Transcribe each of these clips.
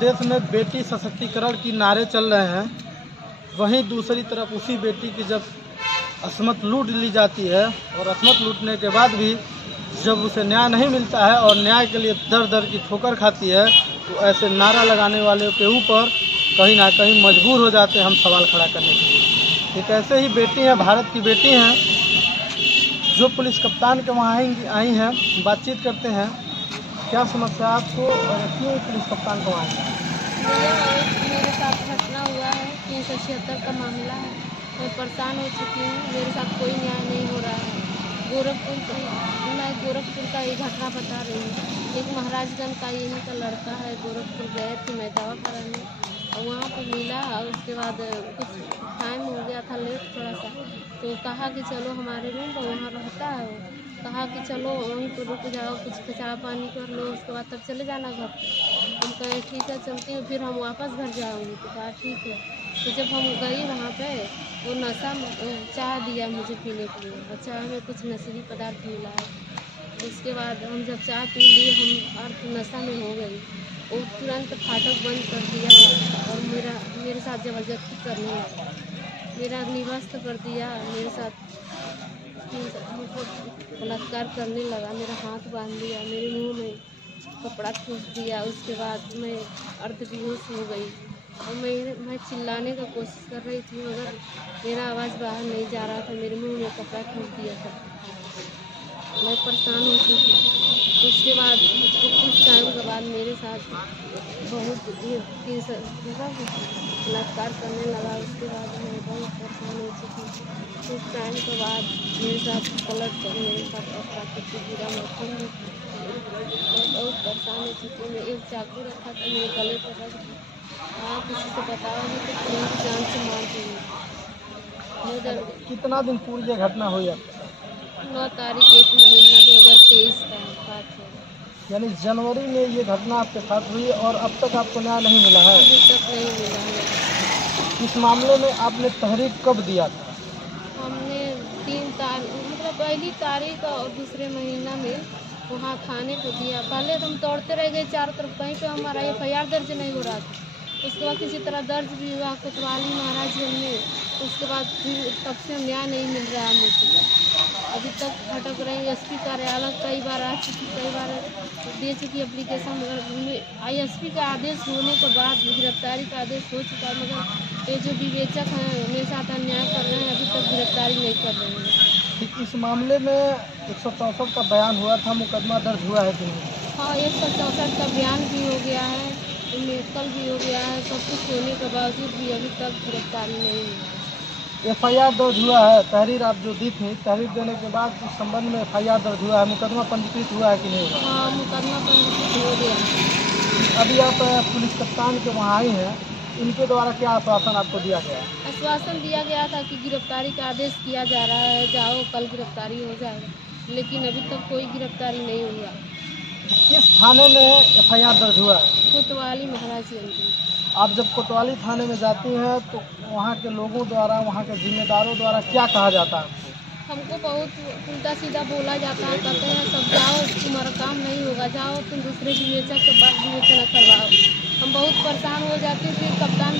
देश में बेटी सशक्तिकरण की नारे चल रहे हैं, वहीं दूसरी तरफ उसी बेटी की जब असमत लूट ली जाती है और असमत लूटने के बाद भी जब उसे न्याय नहीं मिलता है और न्याय के लिए दर दर की ठोकर खाती है, तो ऐसे नारा लगाने वाले के ऊपर कहीं ना कहीं मजबूर हो जाते हैं हम सवाल खड़ा करने के लिए। एक ऐसे ही बेटी हैं, भारत की बेटी हैं, जो पुलिस कप्तान के वहाँ आई हैं। बातचीत करते हैं, क्या समस्या आपको और क्यों पुलिस कप्तान को आए? मेरे साथ घटना हुआ है, 376 का मामला है। मैं परेशान हो चुकी हूँ, मेरे साथ कोई न्याय नहीं हो रहा है। मैं गोरखपुर का ये घटना बता रही हूँ। एक महाराजगंज का यहीं का लड़का है, गोरखपुर गए थे मैं दवा कराने और वहाँ पर मिला। उसके बाद कुछ टाइम हो गया था लेट थोड़ा सा, तो कहा कि चलो हमारे रूम पर वहाँ रहता है वो, कहा कि चलो वहीं पर रुक जाओ, कुछ चाय पानी कर लो, उसके बाद तब चले जाना घर। हम कहे ठीक है चलती हूँ, फिर हम वापस घर जाऊँगी। तो कहा ठीक है। तो जब हम गई वहाँ पे, वो नशा चाय दिया मुझे पीने के लिए और चाय में कुछ नशीली पदार्थ मिला है। उसके बाद हम जब चाय पी लिए, हम अर्थ नशा में हो गई। वो तुरंत फाटक बंद कर दिया और मेरे साथ ज़बरदस्ती करने लगा, मेरा निवस्त कर दिया, मेरे साथ बलात्कार करने लगा, मेरा हाथ बांध दिया, मेरे मुंह में कपड़ा ठूस दिया। उसके बाद मैं अर्धबेहोश हो गई और मैं चिल्लाने का कोशिश कर रही थी, मगर मेरा आवाज़ बाहर नहीं जा रहा था, मेरे मुंह में कपड़ा ठूस दिया था। मैं परेशान हो चुकी थी। उसके बाद कुछ टाइम के बाद मेरे साथ बहुत बलात्कार करने लगा। उसके बाद मैं बहुत परेशान हो चुकी थी। कुछ टाइम के बाद मेरे साथ पलट कर मेरे साथ प्राकृतिक गिरा मौसम में बहुत परेशान हो चुकी हूँ। मैं एक चाकू रखा था मेरे गले पर रख दी। हाँ, किसी से बताओगे तो मेरी जान से मार दूँगी। कितना दिन पूर्व ये घटना हुई है? 9 तारीख 1 महीना 2023 का बात है। यानी जनवरी में ये घटना आपके साथ हुई और अब तक आपको न्याय नहीं मिला है? अभी तक नहीं मिला है। इस मामले में आपने तहरीर कब दिया था? हमने 3 तारीख मतलब पहली तारीख और दूसरे महीना में वहाँ थाने को दिया। पहले तो हम दौड़ते रह गए चारों तरफ, कहीं पे हमारा FIR दर्ज नहीं हो रहा था। उसके बाद किसी तरह दर्ज भी हुआ कोतवाली महाराजगंज में। उसके बाद फिर तब से न्याय नहीं मिल रहा है मुझे। अभी तक भटक रहे हैं। SP कार्यालय कई बार आ चुकी, कई बार दे चुकी एप्लीकेशन, मगर ISP का आदेश होने के बाद गिरफ्तारी का आदेश हो चुका है, मगर ये जो विवेचक हैं मेरे साथ अन्याय कर रहे हैं, अभी तक गिरफ्तारी नहीं कर रहे हैं। ठीक, इस मामले में 164 का बयान हुआ था, मुकदमा दर्ज हुआ है कि नहीं? हाँ, 164 का बयान भी हो गया है, मेडिकल भी हो गया है, सब कुछ होने के बावजूद भी अभी तक गिरफ्तारी नहीं हुई है। FIR दर्ज हुआ है? तहरीर आप जो दी थी, तहरीर देने के बाद इस संबंध में FIR दर्ज हुआ है, मुकदमा पंजीकृत हुआ है कि नहीं? हाँ, मुकदमा पंजीकृत हो गया है। अभी आप पुलिस कप्तान के वहाँ आई हैं, इनके द्वारा क्या आश्वासन आपको दिया गया है? आश्वासन दिया गया था कि गिरफ्तारी का आदेश किया जा रहा है, जाओ कल गिरफ्तारी हो जाएगा, लेकिन अभी तक कोई गिरफ्तारी नहीं हुआ। किस थाने में FIR दर्ज हुआ है? कोतवाली महाराजगंज में। आप जब कोतवाली थाने में जाती हैं तो वहाँ के लोगों द्वारा, वहाँ के जिम्मेदारों द्वारा क्या कहा जाता है? हमको बहुत उल्टा सीधा बोला जाता है, कहते हैं सब जाओ, तुम्हारा काम नहीं होगा, जाओ तुम दूसरे विवेचक के पास विवेचना करवाओ। हम बहुत परेशान हो जाते हैं। फिर कप्तान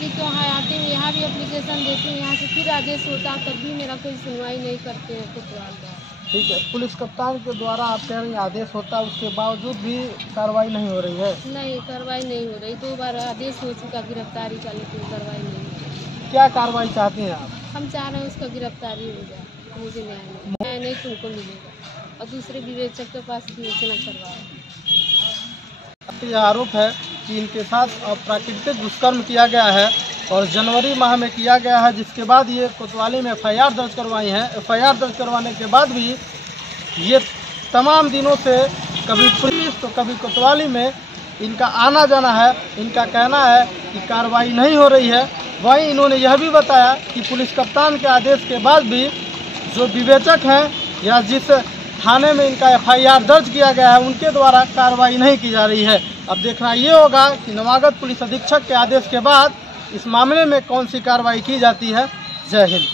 जी के वहाँ आती हूँ, यहाँ भी एप्लीकेशन देती हूँ, यहाँ से फिर आदेश होता है, तब भी मेरा कोई सुनवाई नहीं करते हैं कोतवाल का। ठीक है, पुलिस कप्तान के द्वारा आप कह रही हैं आदेश होता है, उसके बावजूद भी कार्रवाई नहीं हो रही है? नहीं, कार्रवाई नहीं हो रही। 2 बार आदेश हो चुका गिरफ्तारी का, लेकिन कार्रवाई नहीं हो रही। क्या कार्रवाई चाहती हैं आप? हम चाह रहे हैं उसका गिरफ्तारी हो जाए, मुझे न्याय नहीं तुमको मिलेगा और दूसरे विवेचक के पास विवेचना करवाओ। यह आरोप है कि इनके साथ अप्राकृतिक दुष्कर्म किया गया है और जनवरी माह में किया गया है, जिसके बाद ये कोतवाली में FIR दर्ज करवाई है। FIR दर्ज करवाने के बाद भी ये तमाम दिनों से कभी पुलिस तो कभी कोतवाली में इनका आना जाना है। इनका कहना है कि कार्रवाई नहीं हो रही है। वहीं इन्होंने यह भी बताया कि पुलिस कप्तान के आदेश के बाद भी जो विवेचक हैं या जिस थाने में इनका FIR दर्ज किया गया है, उनके द्वारा कार्रवाई नहीं की जा रही है। अब देखना ये होगा कि नवागत पुलिस अधीक्षक के आदेश के बाद इस मामले में कौन सी कार्रवाई की जाती है। जय हिंद।